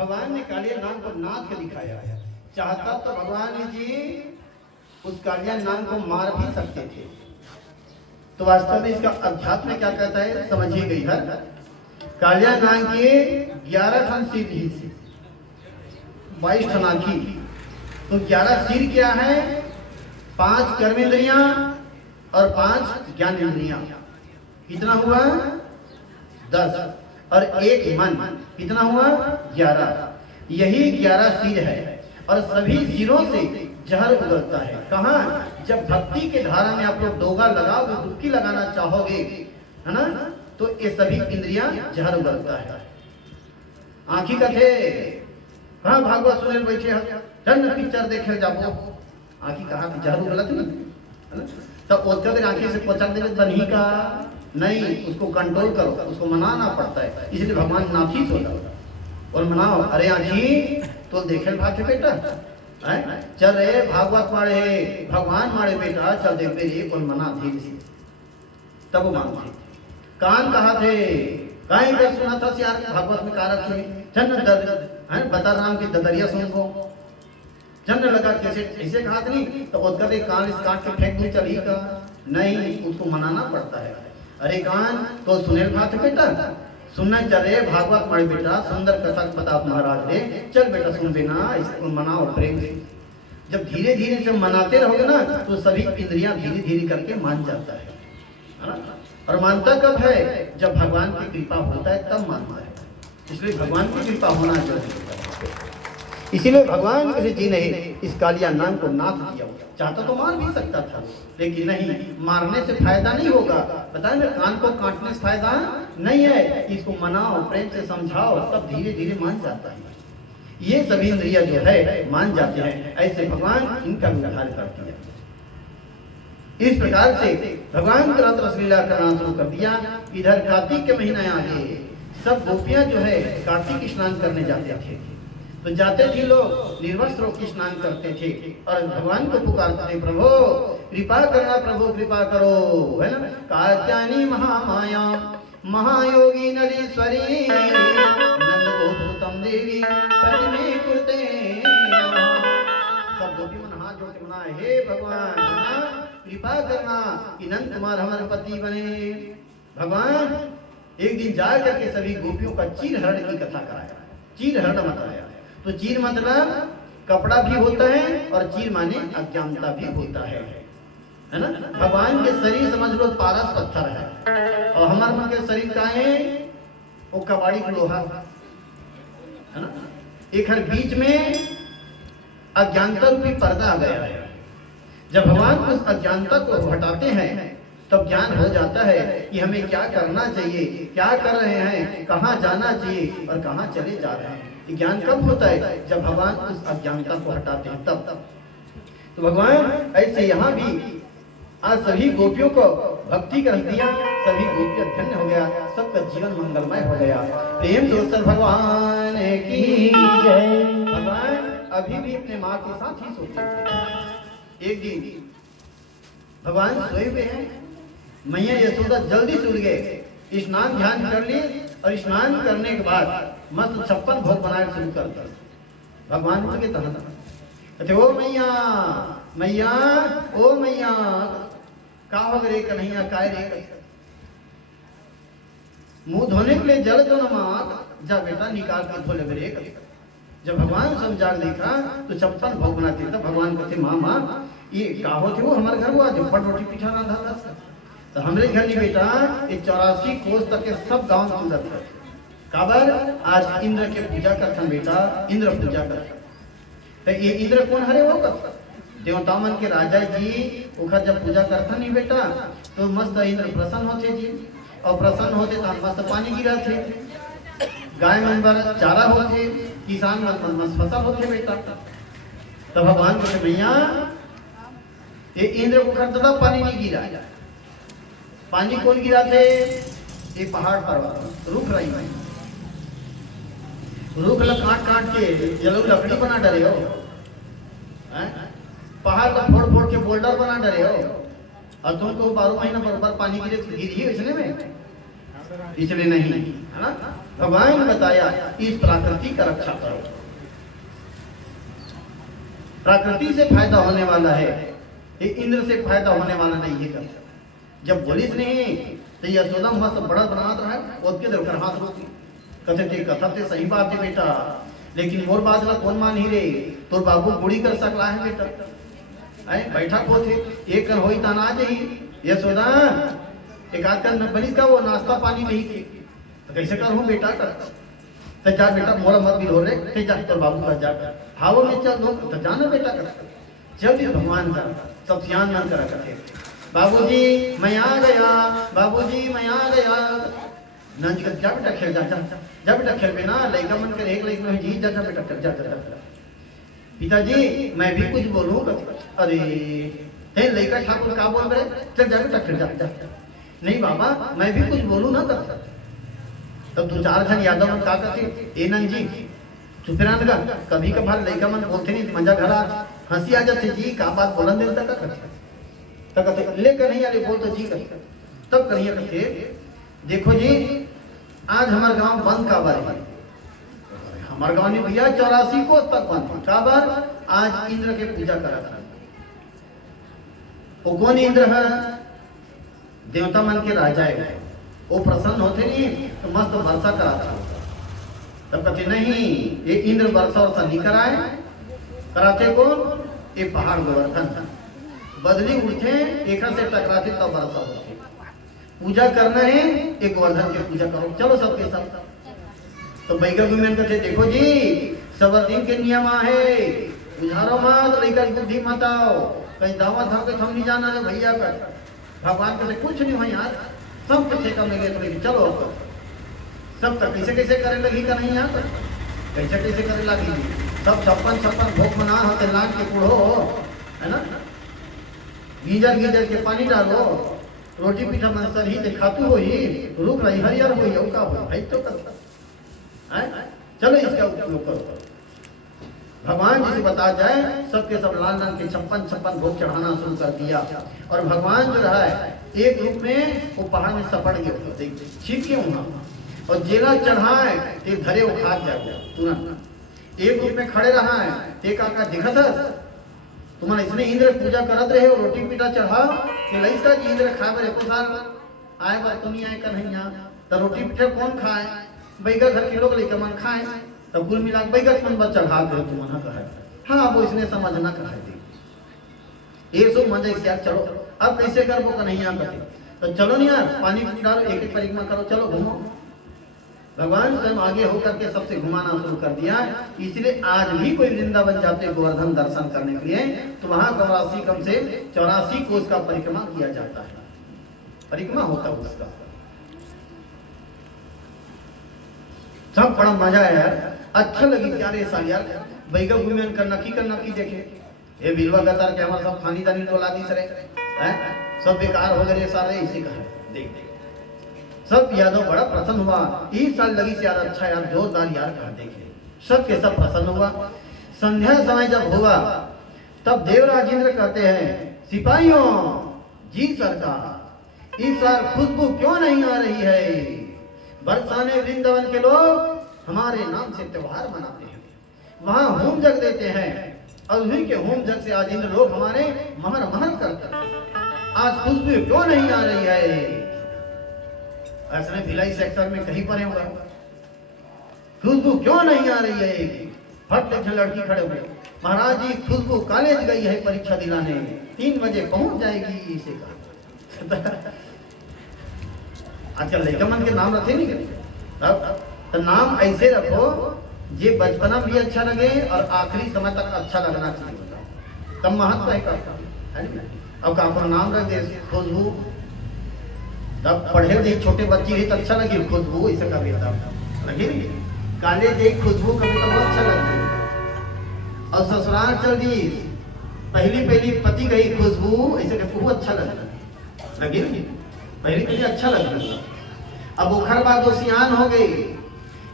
भगवान ने कालिया नाग को नाथ के दिखाया है। चाहता तो भगवान जी उस कालिया नाग को मार भी सकते थे। तो वास्तव में इसका अध्यात्म क्या कहता है समझिएगा। इधर कालिया नाग के 11 ठन सिर ही 22 ठन आँखी। तो 11 सिर क्या है? 5 कर्मेंद्रियां और 5 ज्ञानेंद्रियां। कितना हुआ? 10 और 1 मन। कितना हुआ? 11। यही 11 सिर है और सभी सिरों से जहर उगलता है। कहाँ? जब भक्ति के धारा में आप लोग डोगा लगाओगे, डुबकी लगाना चाहोगे, है ना, तो ये सभी इंद्रियां जहर उगलता है। आंखी का थे कहाँ भागवत सुने बैठे चल पिक्चर देखे जाबो। आंखी कहा जहर उगलत नहीं, तब ओतकर आंखी से पचा देवे बनी का नहीं, उसको कंट्रोल करो, उसको मनाना पड़ता है। इसलिए भगवान नाथी सोता और मनाओ। अरे आजी तो देखे भाग बेटा, चल रे भागवत मारे भगवान मारे बेटा, चल देख रे कौन मना धीरे से, तब वो मानते। कान कहा थे कहीं का सुना था यार भागवत में कारक थे चन्न बता राम की ददरिया सुन को चन्न लगा कैसे ऐसे कहा नहीं, तो उसका कान इस काट के फेंक दूं चली का नहीं, उसको मनाना पड़ता है। अरे कान तो सुनेल बात बेटा, सुनना चले भागवत मारे बेटा, सुंदर कथा प्रताप महाराज रे, चल बेटा सुन बेना, इसको मनाओ प्रेम से। जब धीरे धीरे से मनाते रहोगे ना तो सभी इंद्रियां धीरे धीरे करके मान जाता है ना। और मानता कब है? जब भगवान की कृपा होता है तब मानता है। इसलिए भगवान की कृपा होना जरूरी है। इसीलिए भगवान किसी जी ने इस कालिया नाग को नाथ दिया। चाहता तो मार भी सकता था, लेकिन नहीं, मारने से फायदा नहीं होगा। बताए ना, कान को काटने से फायदा नहीं है। इसको मनाओ, प्रेम से समझाओ, तब धीरे धीरे मान जाता है। ये सभी इंद्रिया जो है मान जाते हैं। ऐसे भगवान इनका व्यवहार करते हैं। इस प्रकार से भगवान तुरंत रसलीला करना शुरू कर दिया। इधर कार्तिक के महीना आ गए, सब गोपियां जो है कार्तिक स्नान करने जाते थे। तो जाते थे लोग निर्वस्त्र होकर स्नान करते थे और भगवान को पुकारते थे, प्रभु कृपा करना, प्रभु कृपा करो, है ना। कात्यायनी महामाया महायोगी नरेश्वरी नंदगोपुतम देवी प्रतिमे कुरुते। सब गोपी मन हाथ जोड़ के मनाए, हे भगवान कृपा करना कि नंद कुमार हमारे पति बने। भगवान एक दिन जा करके सभी गोपियों का चीर हरण की कथा कराया। चीर हरण बताया। तो चीर मतलब कपड़ा भी होता है और चीर माने अज्ञानता भी होता है ना। भगवान के शरीर समझ लो पारस पत्थर है और हमारे मन के शरीर का है वो कबाड़ी लोहा है ना। एक हर बीच में अज्ञानता रूपी पर्दा आ गया है। जब भगवान उस अज्ञानता को हटाते हैं तब ज्ञान हो जाता है कि हमें क्या करना चाहिए, क्या कर रहे हैं, कहाँ जाना चाहिए और कहाँ चले जा रहे हैं। ज्ञान कब होता है? जब भगवान उस अज्ञानता को हटाते हैं तब। तो भगवान ऐसे यहाँ भी आज सभी गोपियों को भक्ति कर दिया, सभी गोपियां धन्य हो गया, सबका जीवन मंगलमय हो गया। प्रेम दोस्तों भगवान की जय। भगवान अभी भी अपने माँ के साथ ही सोते थे। एक दिन भगवान सोए हुए हैं, मैया यशोदा जल्दी से उठ गए, स्नान ध्यान कर लिए और स्नान करने के बाद मस्त 56 भोग बनाए शुरू कर दिया। भगवान के तहत कहते ओ मैया मैया ओ मैया का हो रे कन्हैया काय रे मुंह धोने के लिए जल दो ना माँ जा बेटा निकाल के धो ले रे। जब भगवान समझा देखा तो 56 भोग बनाते था। भगवान कहते माँ माँ ये का होते वो हमारे घर वो आज फट रोटी पीछा रहा था तो हमारे घर नहीं बेटा ये 84 कोस तक के सब गांव में सुंदर था काबर आज इंद्र के पूजा करता बेटा इंद्र पूजा करता तो ये इंद्र कौन हरे वो करता देवता मन के राजा जी उखर जब पूजा करता नहीं बेटा तो मस्त इंद्र प्रसन्न होते जी और प्रसन्न होते तो मस्त पानी गिरा थे गाय मन चारा होते किसान मन मस्त फसल होते बेटा। तो भगवान कहते भैया ये इंद्र को खरतदा पानी नहीं गिरा पानी कौन गिरा थे ये पहाड़ पर्वत रुख रही है रुख काट काट के जलो लकड़ी बना डरे हो पहाड़ का फोड़ फोड़ के बोल्डर बना डरे हो और तुमको 12 महीना बराबर पानी गिरे गिरी है इसने में इसलिए नहीं है ना। भगवान ने बताया इस प्रकृति का रक्षा करो प्रकृति से फायदा होने वाला है ये इंद्र से फायदा होने वाला नहीं है कर जब बोलिस नहीं तो यशोदा मस्त बड़ा बनाता है उसके दरकर हाथ रोकी कहते थे कथा ते सही बात है बेटा लेकिन मोर बात ला कौन मान ही रे तोर बाबू बुढ़ी कर सकला है बेटा बैठा को थे एक कर होई ता ना जही यशोदा एक आध कर बनी का वो नाश्ता पानी नहीं के तो कैसे कर हूं बेटा कर तो जा बेटा मोरा मत भी हो रे ते जा तोर बाबू का जा हावो में चल दो तो जाना बेटा कर जब भगवान का सब ध्यान न करा करते बाबूजी मैं आ गया बाबूजी मैं आ गया नंद का जा बेटा खेल जा बेटा खेल पे ना लड़का मन कर एक लड़का जी जा बेटा कर जा पिताजी मैं भी कुछ बोलूं अरे हे लड़का ठाकुर का बोल रहे चल जा बेटा खेल जा नहीं बाबा मैं भी कुछ बोलूं ना कर तब 2-4 जन यादव मन का करते ए नंद जी चुप रहना का कभी कभार लड़का मन बोलते नहीं मजा घर हंसी आ जाते जी का बात बोलन देन तक करते तक लेकर नहीं आले बोल तो जी कर तब करिए करते देखो जी आज हमारे गांव बंद का बार है हमारे गांव में भैया 84 कोस तक बंद का बार आज इंद्र के पूजा करा था वो कौन इंद्र है देवता मन के राजा है वो प्रसन्न होते नहीं तो मस्त वर्षा कराता तब कहते नहीं ये इंद्र वर्षा वर्षा नहीं कराए कराते कौन ये पहाड़ गोवर्धन बदली उठे एक से टकराते तब वर्षा होती पूजा करना है एक गोवर्धन की पूजा करो चलो सबके सब तो बैगा गुमेन कहते देखो जी सब दिन के नियम है बुझारो मत लड़का की बुद्धि मत आओ कहीं दावा था के हम नहीं जाना है भैया का भगवान कहते कुछ नहीं हो यार सब कैसे कर लेंगे तो चलो सब तक कैसे कैसे करे लगी का नहीं यहाँ तक कैसे कैसे करे लगी सब 56 भोग मना होते लान के कूड़ो है ना गीजर के पानी डालो रोटी पीठा मन सर ही दिखातू हो ही रुक रही हरियर हो ही का हो भाई तो कर चलो इसका उपयोग करो भगवान जी से बता जाए सबके सब लाल लाल के 56 भोग चढ़ाना शुरू कर दिया और भगवान जो रहा है एक रूप में वो पहाड़ में सपट गए छिप के वहां और जेला चढ़ाए ते धरे उखाड़ जाए तुरंत एक रूप में खड़े रहा है ते का दिखत तुम्हारा इसने इंद्र पूजा करत रहे हो रोटी पीटा चढ़ा कि लइका जी इंद्र खाए बरे को साल आए बार तुम आए कर नहीं तो रोटी पीटा कौन खाए बैगा घर के लोग लेकर मन खाए तो कुल मिला बैगा मन बस चढ़ा दे तुम ना कहे हाँ वो इसने समझना कहे थी ये सब मजा यार चलो अब कैसे कर वो कन्हैया करते तो चलो नहीं यार पानी डालो एक एक परिक्रमा करो चलो घूमो भगवान स्वयं आगे होकर के सबसे घुमाना शुरू कर दिया इसलिए आज भी कोई वृंदावन जाते गोवर्धन दर्शन करने के लिए तो वहां 84 कम से 84 कोस का परिक्रमा किया जाता है परिक्रमा होता है उसका सब बड़ा मजा है यार अच्छा लगी प्यारे साल यार बैगा घूमन करना की देखे ये बिलवा गतार के हमारे सब खानी दानी डोला दी सरे हैं सब बेकार हो गए सारे इसी का देख सब यादव बड़ा प्रसन्न हुआ इस साल लगी से यार अच्छा यार जोरदार यार कहा देखे सब के सब प्रसन्न हुआ संध्या समय जब हुआ तब देवराज इंद्र कहते हैं सिपाहियों जी सरकार इस साल खुशबू क्यों नहीं आ रही है बरसाने वृंदावन के लोग हमारे नाम से त्योहार मनाते हैं वहां होम जग देते हैं और उन्हीं के होम जग से आज इंद्र लोग हमारे महर महर करते हैं। आज खुशबू क्यों नहीं आ रही है? ऐसे भिलाई सेक्टर में कहीं पर होगा, खुशबू क्यों नहीं आ रही है? फट से लड़की खड़े हुए, महाराज जी खुशबू कॉलेज गई है परीक्षा दिलाने, 3 बजे पहुंच जाएगी। इसे कहा आजकल लड़का मन के नाम रखे नहीं तो नाम ऐसे रखो जे बचपना भी अच्छा लगे और आखिरी समय तक अच्छा लगना चाहिए, तब महत्व है का। अब का नाम रख दे खुशबू, तब पढ़े दे छोटे बच्ची रही तो अच्छा लगे खुशबू, ऐसा का बेटा लगे कॉलेज एक खुशबू कभी तो बहुत अच्छा लगता है। और ससुराल चल दी पहली पति गई खुशबू, ऐसे करके बहुत अच्छा लगता लगे पहली अच्छा लगता। अब उखर बाद वो सियान हो गई,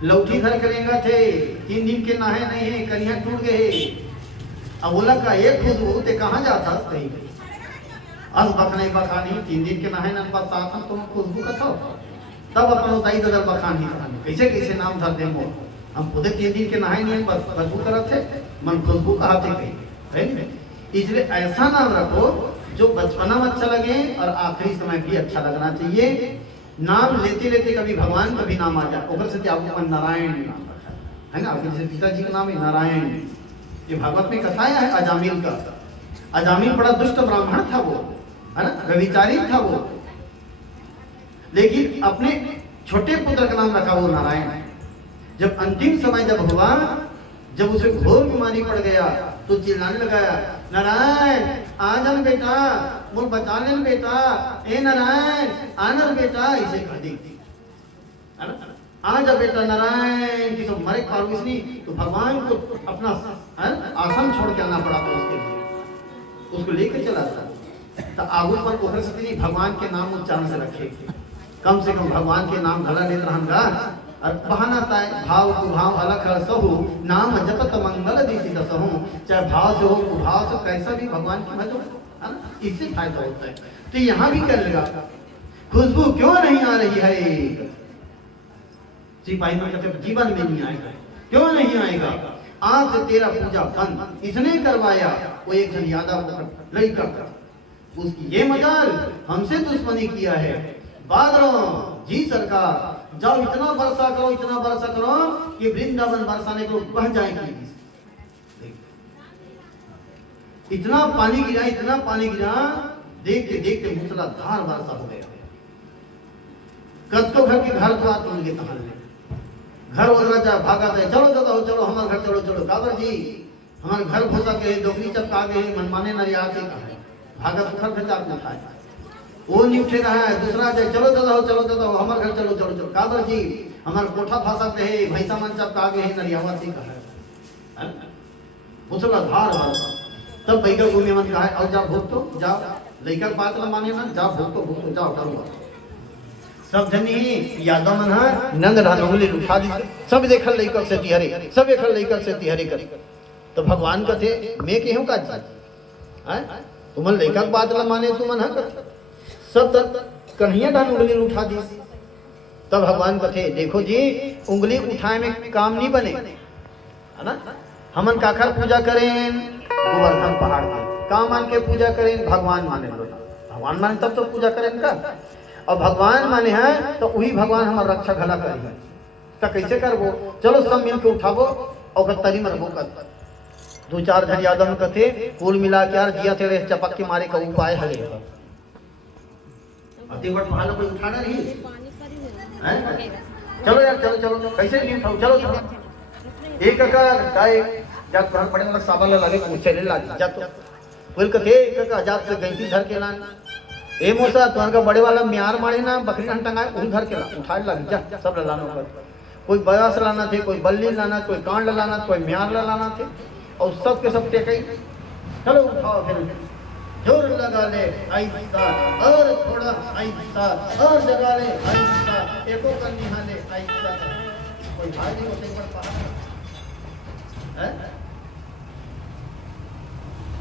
लौठी घर करेंगे थे, 3 दिन के नहाए नहीं है, कन्या टूट गए। अब बोला का एक खुशबू ते कहाँ जाता कहीं अब बखने बखानी 3 दिन के नहाए न साथ तुम खुशबू का था, तब अपन उताई ददर बखानी कहानी कैसे कैसे नाम धर दे मोर, हम खुद 3 दिन के नहाए नहीं बस बदबू करत थे, मन खुशबू कहते कहीं। इसलिए ऐसा नाम रखो जो बचपना में अच्छा लगे और आखिरी समय भी अच्छा लगना चाहिए। नाम लेते लेते कभी भगवान का भी नाम आ जाए, उधर से आपको नारायण नाम रखा है ना, आपके जैसे पिताजी का नाम है नारायण। ये भागवत में कथाया है अजामिल का। अजामिल बड़ा दुष्ट ब्राह्मण था वो, है ना, व्यभिचारी था वो, लेकिन अपने छोटे पुत्र का नाम रखा वो नारायण। जब अंतिम समय जब हुआ, जब उसे घोर बीमारी पड़ गया तो चिल्लाने लगाया, नारायण आजन बेटा, मुझ बचा लेन बेटा, ए नारायण आनर बेटा, इसे कह दी आजा बेटा नारायण की सब मरे पार्वती नहीं तो भगवान को अपना आसन छोड़ के आना पड़ा था उसके लिए, उसको लेकर चला था। तो आगू पर पोखर सकती भगवान के नाम उच्चारण से रखे, कम से कम भगवान के नाम भला लेते रहूंगा और बहाना ताय भाव कुभाव अलग सहु नाम जपत मंगल दिशि दसहु, चाहे भाव से हो कुभाव से कैसा भी भगवान की भजो, है ना, इससे फायदा होता है। तो यहाँ भी कर लेगा खुशबू क्यों नहीं आ रही है, सिपाही में कहते जीवन में नहीं आएगा, क्यों नहीं आएगा, आज से तेरा पूजा बंद, इसने करवाया। वो एक जन यादव लड़का उसकी ये मजाल हमसे दुश्मनी किया है, बादरों जी सरकार जाओ इतना वर्षा करो कि वृंदावन बरसाने को बह जाएगी। इतना पानी गिरा, देखते देखते मूसलाधार वर्षा हो गया। कत्तो घर के घर द्वार टूट गए, घर उधर जा भागा था, चलो दादा चलो हमारे घर चलो काबर जी हमारे घर घुसा के डोगरी चपका गए, मनमाने नरिया के भागा सुखर खचार में खाए, वो नहीं उठे रहा है। दूसरा जाए चलो दादा हमारे घर चलो काबर जी हमारे कोठा फासा पे है, भैंसा मन चपका गए है, नरियावा से कहा है मूसलाधार वर्षा। तब बैकर घूमे मन कहा और जाओ भूख तो जाओ, लड़का बात न माने ना, जाओ भूख तो जाओ करो। सब जनी यादव मन है नंद ढानुगली उठा दी, सब देखल लड़का से तिहरे, सब देखल लड़का से तिहरे करे। तो भगवान कथे मैं केहू का हैं तुम लड़का बात न माने तुम मन है सब कन्हैया ढानुगली उठा दी। तब भगवान कथे देखो जी उंगली उठाए में काम नहीं बने, है ना, हमन काखर पूजा करें गोवर्धन पहाड़ के, काम मान के पूजा करें भगवान माने, भगवान माने तब तो पूजा करें का, और भगवान माने हैं तो वही भगवान हमारा रक्षा भला करेंगे। तो कैसे करबो, चलो सब मिल के उठाबो और तरी मरबो कर। 2-4 जन यादव कथे कुल मिला के यार जिया तेरे चपक के मारे का उपाय है, पहाड़ कोई उठाना नहीं है। चलो यार चलो कैसे नहीं उठाओ, चलो एक काय जब घर पड़े मतलब साबल लगे चले लागे जा तो बोल के एक आजाद से गंती धर के लान ए मोसा तुहर का बड़े वाला म्यार मारे ना बकरी हन टंगाए उन घर के ला उठा लग जा सब लाना पर, कोई बयास लाना थे, कोई बल्ली लाना, कोई कांड लाना, कोई म्यार लाना थे, और सब के सब टेकई। चलो उठाओ फिर जोर लगा ले ऐसा और थोड़ा ऐसा और जगा ले ऐसा, एको कर निहाले ऐसा, कोई भारी होते पर पहाड़ है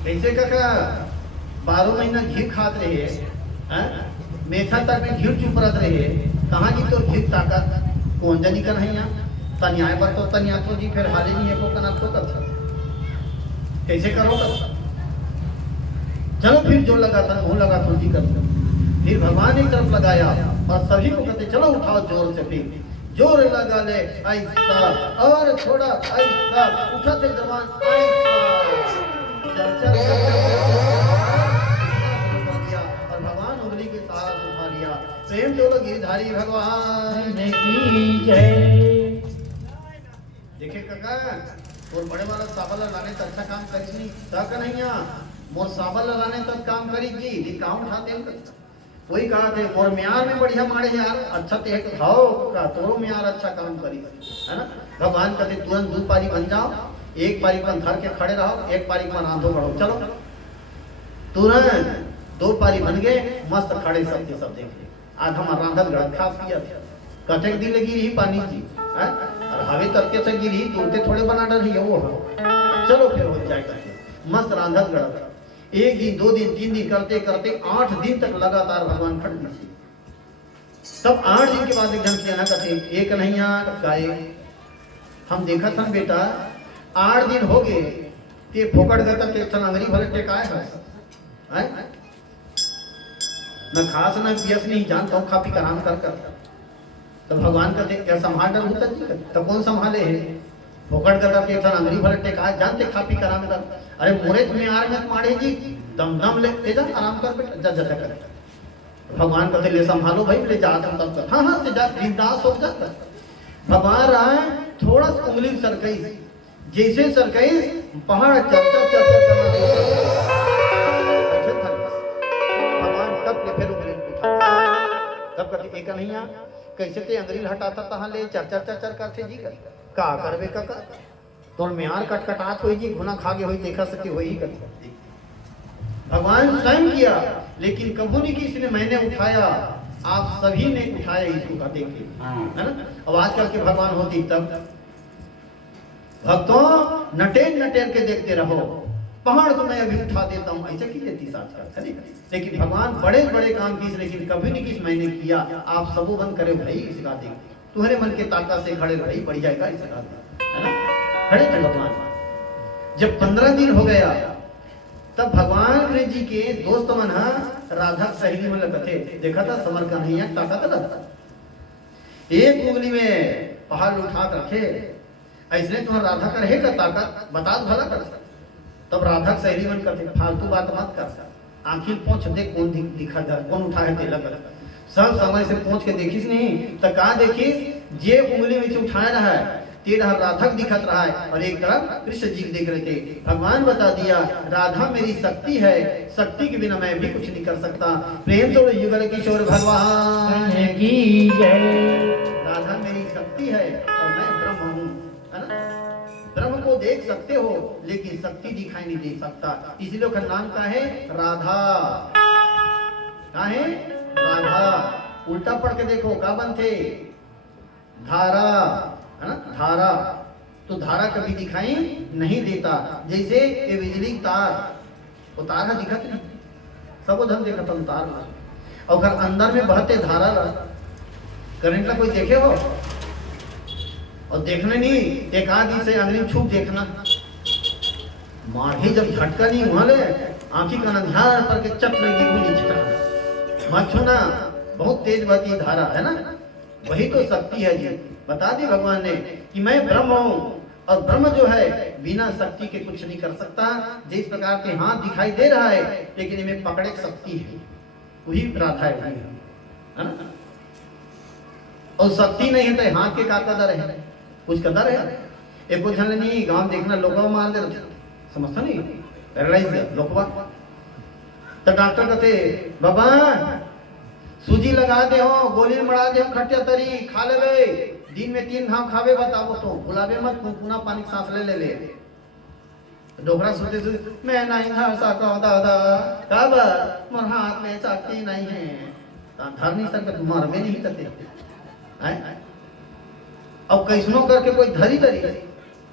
कैसे काका 12 महीना घी खात रहे हैं, मेथा तक में घी चुप रह रहे, कहाँ की तो घी ताकत कौन जानी कर है, तनियाए पर तो तनिया तो जी फिर हाले नहीं है को कना तो कर कैसे करो कर चलो फिर जो लगा था वो लगा तो जी कर फिर भगवान एक तरफ लगाया और सभी को कहते चलो उठाओ जोर से फिर जोर लगा ले ऐसा और थोड़ा ऐसा उठा थे जवान ऐसा और भगवान उंगली के साथ उठा लिया प्रेम जो लोग गिरधारी भगवान की जय। देखे काका और बड़े वाला साबल लाने तक अच्छा काम करी नहीं तक नहीं मोर साबल लाने तक काम करी जी काम उठाते हैं वही कहा थे और म्यार में बढ़िया मारे यार अच्छा ते खाओ का तोरो म्यार अच्छा काम करी है ना। भगवान कहते तुरंत 2 पारी बन जाओ एक पारी पर धर के खड़े रहो एक पारी पर रांधो बढ़ो चलो तुरंत 2 पारी बन गए मस्त खड़े सब के सब देख आज हम रांधत गड़त खा पिया कथक दी लगी रही पानी जी है और हवे तड़के से गिरी तुरते थोड़े बना डर वो चलो फिर हो जाएगा मस्त रांधत गड़त 1 दिन 2 दिन 3 दिन करते करते 8 दिन तक लगातार भगवान खड़ दी तब 8 दिन के बाद एक ढंग से ना कहते एक नहीं गाय हम देखा था बेटा 8 दिन हो गए ते फोकट गए तक एक अंगरी भरे टेकाए है न खास न पियस नहीं जानता हूँ खापी का आराम कर तो भगवान कहते क्या संभाल डर होता जी तो कौन संभाले है फोकट गए तक एक अंगरी भरे टेकाए जानते खापी का आराम कर अरे मोरे तुम्हें आर में मारे जी दम दम ले जा आराम कर बेटा जा जा कर भगवान कहते ले संभालो भाई ले जाता हूं तब हाँ हाँ से जा बिंदास हो जाता भगवान रहा थोड़ा सा उंगली सरकई जैसे सरकई पहाड़ चर्चा भगवान तब ले फिर उंगली तब कहते एक नहीं कैसे ते अंगली हटाता तहां ले चर्चा करते जी का करबे का तो म्यार कटकटात हुई जी गुना खागे हुई देखा सके वही करते भगवान स्वयं किया लेकिन कबू नहीं कि इसने मैंने उठाया आप सभी ने उठाया इसको का देखे है ना। अब आजकल के भगवान होती तब भक्तों नटेर के देखते रहो पहाड़ को मैं अभी उठा देता हूँ ऐसे की देती आजकल है लेकिन भगवान बड़े बड़े काम किए लेकिन कभी नहीं किस मैंने किया आप सबो बंद करे भाई इसका देख तुम्हारे मन के ताकत से खड़े भाई बढ़ जाएगा इसका है ना खड़े थे भगवान जब 15 दिन हो गया तब भगवान कृष्ण जी के दोस्त मन राधा सहेली मन कथे देखा था समर कन्हैया ताकत रहता एक उंगली में पहाड़ उठा रखे ऐसे तुम्हारा राधा का रहे का ताकत बता भला कर तब राधा सहेली मन कथे फालतू बात मत कर आखिर पहुंच दे कौन दिखा कौन उठा है तेला कर सब समय से पहुंच के देखिस नहीं तो कहा देखिस जे उंगली में से उठाया रहा है तेरा राधा दिखत रहा है और एक तरफ कृष्ण जी देख रहे थे भगवान बता दिया राधा मेरी शक्ति है शक्ति के बिना मैं भी कुछ नहीं कर सकता प्रेम तो युगल किशोर भगवान की जय। राधा मेरी शक्ति है और मैं ब्रह्म हूँ है ना ब्रह्म को देख सकते हो लेकिन शक्ति दिखाई नहीं दे सकता इसलिए उसका नाम क्या है राधा क्या है राधा उल्टा पढ़ के देखो क्या बनते धारा है ना धारा तो धारा कभी दिखाई नहीं देता जैसे ये बिजली तार वो तार है दिखत नहीं सब उधर देखा था तार और अगर अंदर में बहते धारा करंट ला कोई देखे हो और देखने नहीं एक आदमी से अंगली छूप देखना मारे जब झटका नहीं हुआ ले आंखी का ध्यान पर के चट लगी गोली छिटा मत छूना बहुत तेज बहती धारा है ना वही तो शक्ति है जी बता दी भगवान ने कि मैं ब्रह्म हूँ और ब्रह्म जो है बिना शक्ति के कुछ नहीं कर सकता जिस प्रकार के हाथ दिखाई दे रहा है लेकिन इनमें पकड़े शक्ति है वही राधा है ना और शक्ति नहीं है तो हाथ के का कदर है कुछ कदर है एक कुछ नहीं गांव देखना लोग मार दे समझता नहीं पैरालाइज लोकवा तो डॉक्टर कहते बाबा सूजी लगा दे हो गोली मरा दे हो खटिया तरी खा ले दिन में 3 घाव खावे बताओ तो बुलावे मत पुना पानी सांस ले डोकरा सोते सोते मैं नहीं खा सका दादा कब मोर हाथ में शक्ति नहीं है धरनी सर के मर में नहीं करते अब कैसनो करके कोई धरी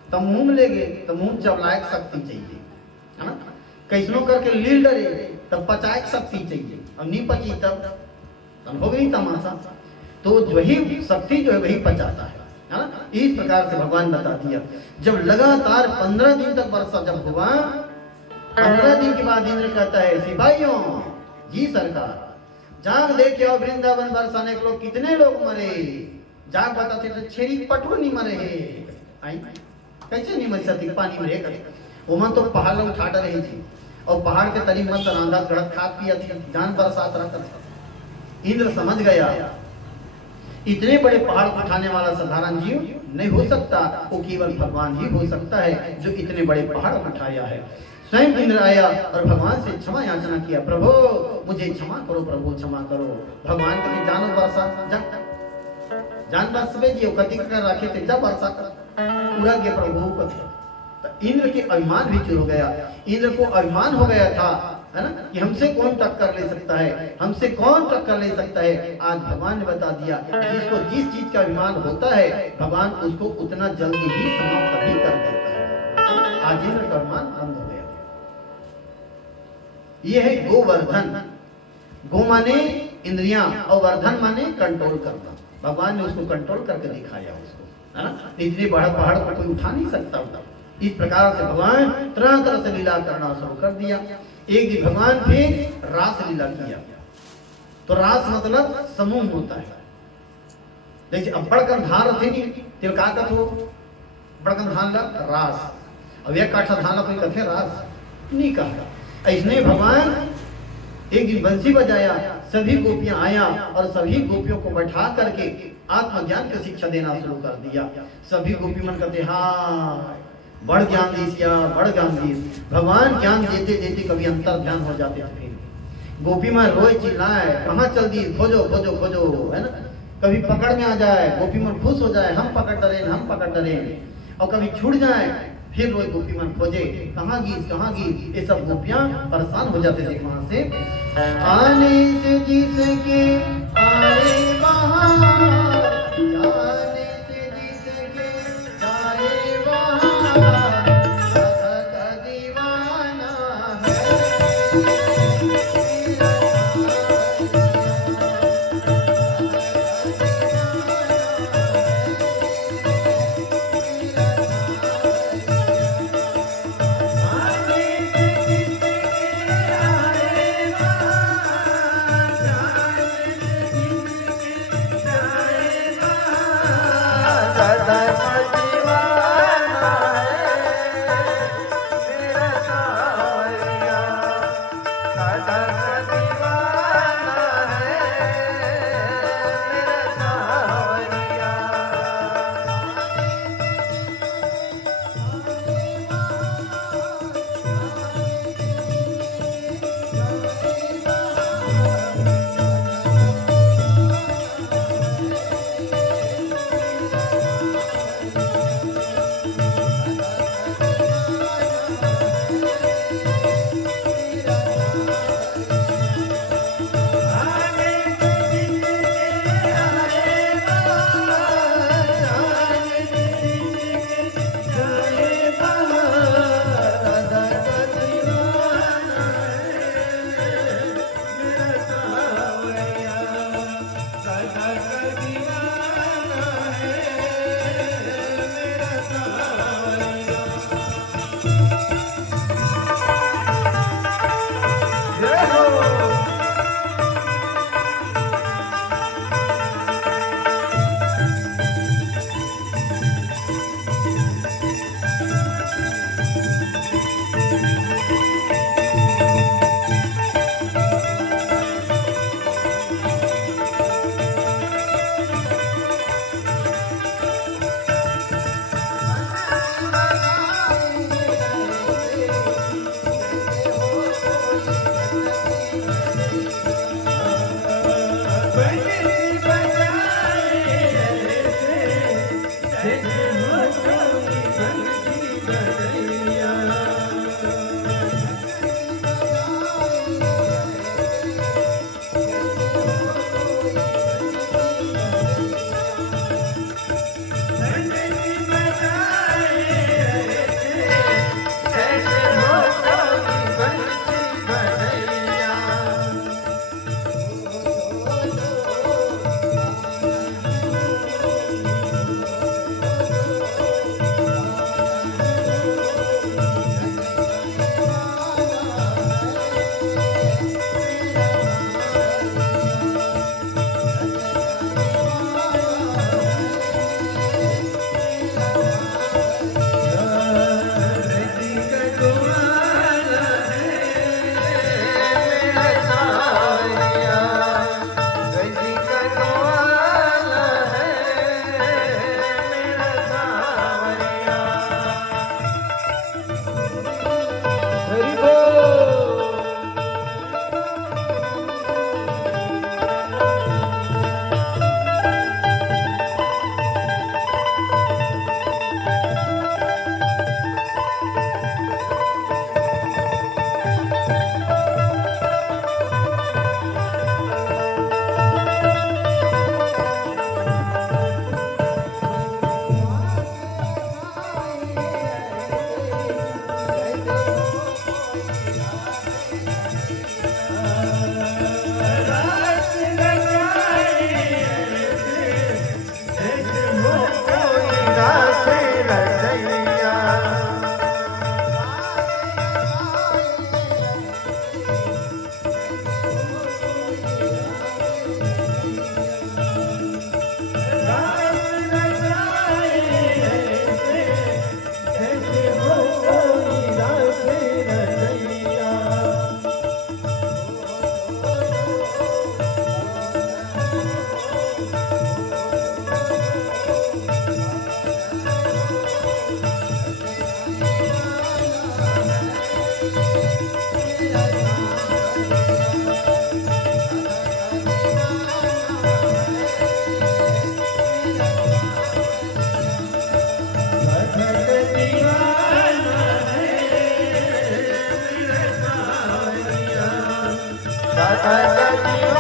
तो मुंह में ले गए तो मुंह चबलाए शक्ति चाहिए है ना कैसनो करके लील डरे तब पचाए शक्ति चाहिए अब नहीं पची तब हो गई तमाशा तो वही शक्ति जो है वही पचाता है है ना। इस प्रकार से भगवान बता दिया। जब लगातार 15 दिन तक वर्षा जब हुआ, 15 दिन के बाद इंद्र कहता है सिपाहियों जी सरकार जाग देखे और वृंदावन बरसाने के लोग कितने लोग मरे, जाग बताते थे छेरी पटो नहीं मरे है। आई कैसे नहीं मर सकती पानी में रह वो मन तो पहाड़ लोग उठा रही थी और पहाड़ के तरी मस्त रांधा गढ़त खा पिया थी, जान बरसात रहता था। इंद्र समझ गया इतने बड़े पहाड़ उठाने वाला साधारण जीव नहीं हो सकता, वो केवल भगवान ही हो सकता है जो इतने बड़े पहाड़ उठाया है। स्वयं इंद्र आया और भगवान से क्षमा याचना किया, प्रभु मुझे क्षमा करो, प्रभु क्षमा करो। भगवान कभी जानो बरसा जान बरसबे जी कति कर रखे थे जब बरसा पूरा के प्रभु कथी। तो इंद्र के अभिमान भी चूर हो गया। इंद्र को अभिमान हो गया था, है ना, कि हमसे कौन टक्कर ले सकता है, हमसे कौन टक्कर ले सकता है। आज भगवान ने बता दिया जिसको जिस चीज का अभिमान होता है भगवान उसको उतना जल्दी ही समाप्त भी कर देता है। आज इंद्र का अभिमान बंद हो गया। यह है गोवर्धन। गो माने इंद्रियां और वर्धन माने कंट्रोल करना। भगवान ने उसको कंट्रोल करके दिखाया उसको, है ना। इतने बड़ा पहाड़ को कोई उठा नहीं सकता। इस प्रकार से भगवान तरह तरह से लीला करना शुरू कर दिया। एक दिन भगवान फिर रास लीला किया। तो रास मतलब समूह होता है। जैसे अब बड़कन धान रथे नहीं तेल का कथ हो बड़कन धान ला रास, अब एक काठा धान ला कोई कथे रास नहीं कहा। ऐसने भगवान एक दिन बंसी बजाया, सभी गोपियां आया और सभी गोपियों को बैठा करके आत्मज्ञान की शिक्षा देना शुरू कर दिया। सभी गोपी मन कहते हाँ बड़ ज्ञान दीसिया, बड़ ज्ञान दीस। भगवान ज्ञान देते देते कभी अंतर ध्यान हो जाते थे। फिर गोपी मां रोए चिल्लाए कहाँ चल दी, खोजो खोजो खोजो, है ना। कभी पकड़ में आ जाए गोपी मन खुश हो जाए, हम पकड़ डरे हम पकड़ डरे, और कभी छूट जाए फिर रोए गोपी मन खोजे कहाँ गीत। ये सब गोपियां परेशान हो जाते थे वहां से। आने से जिसके आए वहां, जाने से जिसके जाए वहां, सदा दीवाना है। सतत